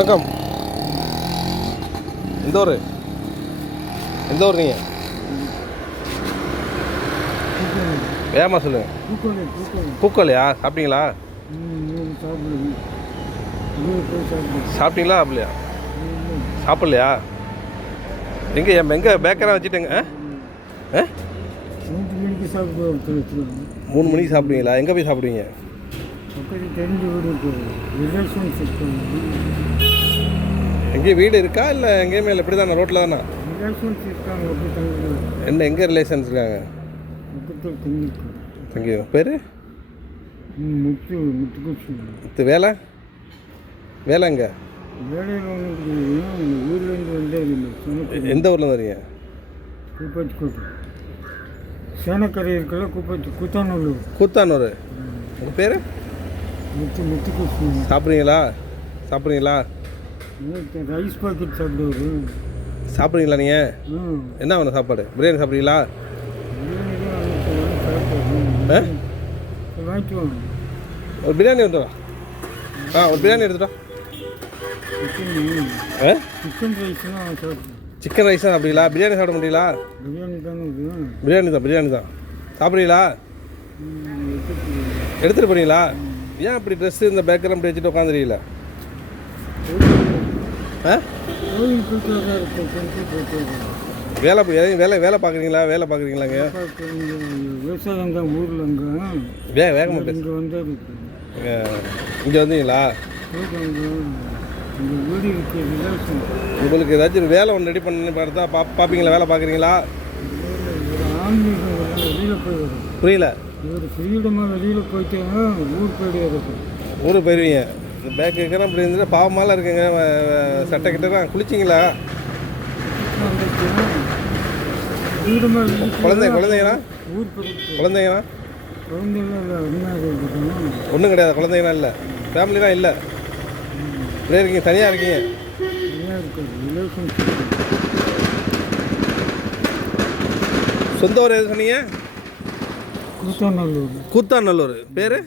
வணக்கம். எந்த ஊர்? எந்த ஊர் நீங்கள் வேகமா சொல்லுங்க. பூக்கோலையா சாப்பிட்டீங்களா? சாப்பிட்டீங்களா அப்படியா சாப்பிட்லையா? எங்கே என் எங்கே பேக்கராக வச்சுட்டேங்க ஆ? மூணு மணிக்கு சாப்பிடுவீங்களா? எங்கே போய் சாப்பிடுவீங்க? தெரிஞ்ச வீடு இருக்குது ரிலேஷன்ஸ் இருக்காங்க எங்கேயும் வீடு இருக்கா? இல்லை எங்கேயுமே இல்லை இப்படி தானே ரோட்டில் தானே என்ன எங்கே ரிலேஷன்ஸ் இருக்காங்க? தங்கி பேர்? முத்து வேலை? வேலை எங்கே? எந்த ஊரில் வரீங்க? சேனக்கரை இருக்கல குப்பத்தி குத்தானூர். கூத்தானூர் உங்கள் பேர்? முத்து முத்துக்குச்சி சாப்பிட்றீங்களா? சாப்பிட்றீங்களா? ரைஸ் பாக்கெட் சாப்பிடுவாரு சாப்பிட்றீங்களா நீங்கள் என்ன வேணும் சாப்பாடு? பிரியாணி சாப்பிட்றீங்களா? ஒரு பிரியாணி எடுத்துட்டு வா. ஆ ஒரு பிரியாணி எடுத்துட்டு வா. சிக்கன் ஆ? சிக்கன் சாப்பிடுவோம் ரைஸ் தான் சாப்பிட்றீங்களா? பிரியாணி சாப்பிட முடியல பிரியாணி தானே பிரியாணி தான் சாப்பிட்றீங்களா? எடுத்துகிட்டு போறீங்களா ஏன் அப்படி ட்ரெஸ்ஸு இந்த பேக்கெல்லாம் அப்படி வச்சுட்டு உட்காந்துருக்கீங்கள வேலை எதையும் வேலை வேலை பார்க்குறீங்களா? வேலை பார்க்குறீங்களாங்க? விவசாயம் தான் ஊரில் அங்கே வே வேகமாக இங்கே இருக்கு இங்கே வந்தீங்களா? உங்களுக்கு ஏதாச்சும் வேலை ஒன்று ரெடி பண்ணி பார்த்தா பா பார்ப்பீங்களா? வேலை பார்க்குறீங்களா? புரியல. வெளியில் போயிட்டு ஊர் போயிடுவீங்க. பேக் வைக்கிறேன் அப்படி இருந்துட்டு பாவமாலாம் இருக்குங்க. சட்டை கிட்ட குளிச்சிங்களா? ஃப்ரீடமாக குழந்தை குழந்தைங்களா? ஊர் போயிட்டு குழந்தைங்களா? குழந்தைங்க அருமையாக இருக்கணும் ஒன்றும் கிடையாது குழந்தைங்களாம் இல்லை. ஃபேமிலிலாம் இல்லை. இப்படியே இருக்கீங்க தனியாக இருக்கீங்க. சொந்த ஊர் எது சொன்னீங்க? கூத்தாநல்லூர். கூத்தாநல்லூர். பேர்?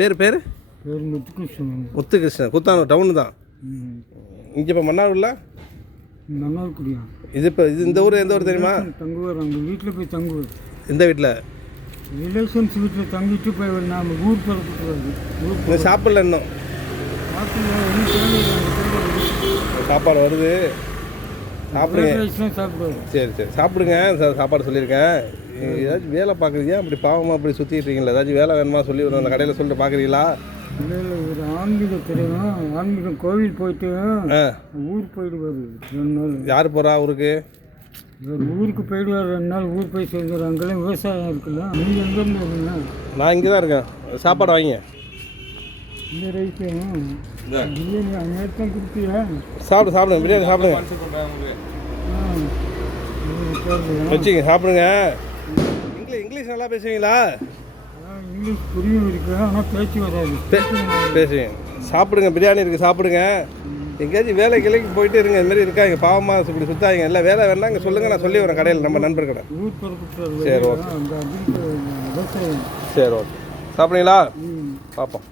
பேர் பேர்? பேர் முத்துகிருஷ்ணன் முத்துகிருஷ்ணன் கூத்தானூர் டவுனு தான். இங்கே இப்போ மன்னார்ல மன்னார்குடியா? இது இப்போ இது இந்த ஊர் எந்த ஊர் தெரியுமா? தங்குவார் அங்கே வீட்டில் போய் தங்குவார். இந்த வீட்டில் ரிலேஷன்ஸ் வீட்டில் தங்கிட்டு போய் நாம் ஊர் இந்த சாப்பிடல இன்னும். சாப்பாடு வருது. சாப்பிடுங்க. சரி சரி. சாப்பிடுங்க. சாப்பாடு சொல்லியிருக்கேன். ஏதாச்சும் வேலை பார்க்குறீங்க? அப்படி பாவமாக அப்படி சுற்றிட்டு இருக்கீங்களா? ஏதாச்சும் வேலை வேணுமா சொல்லி அந்த கடையில் சொல்லிட்டு பார்க்குறீங்களா? இல்லை இல்லை ஒரு ஆன்மீக தெரியும் ஆன்மீகம் கோவில் போயிட்டு ஊர் போயிடுவார் ரெண்டு நாள். யார் போகிறா ஊருக்கு? இவர் ஊருக்கு போயிடுவார் ரெண்டு நாள் ஊர் போய் சேர்ந்துரு அங்கெல்லாம் விவசாயம் இருக்குல்ல நீங்கள் எங்கேருந்து வரீங்க நான் இங்கே தான் இருக்கேன். சாப்பாடு வாங்கிங்க. இந்த ரைஸும் பிரியாணி அங்கே தான் கொடுத்தியா சாப்பிடு சாப்பிடுங்க பிரியாணி சாப்பிடுங்க. வச்சுங்க சாப்பிடுங்க. இங்கிலீஷ் இங்கிலீஷ் நல்லா பேசுவீங்களா? இங்கிலீஷ் புரியும் இருக்கு ஆனால் பேச்சு வராது. பே- பேசுவீங்க. சாப்பிடுங்க பிரியாணி இருக்குது சாப்பிடுங்க. எங்கேயாச்சும் வேலை கிளைக்கு போயிட்டு இருங்க இந்த மாதிரி இருக்கா இங்கே பாவமாக இப்படி சுத்தாங்க இல்லை வேலை வேணா இங்கே சொல்லுங்கள் நான் சொல்லி வரேன் கடையில் நம்ம நண்பர் கடை சரி, ஓகே. சரி ஓகே. சாப்பிடுங்களா பார்ப்போம்.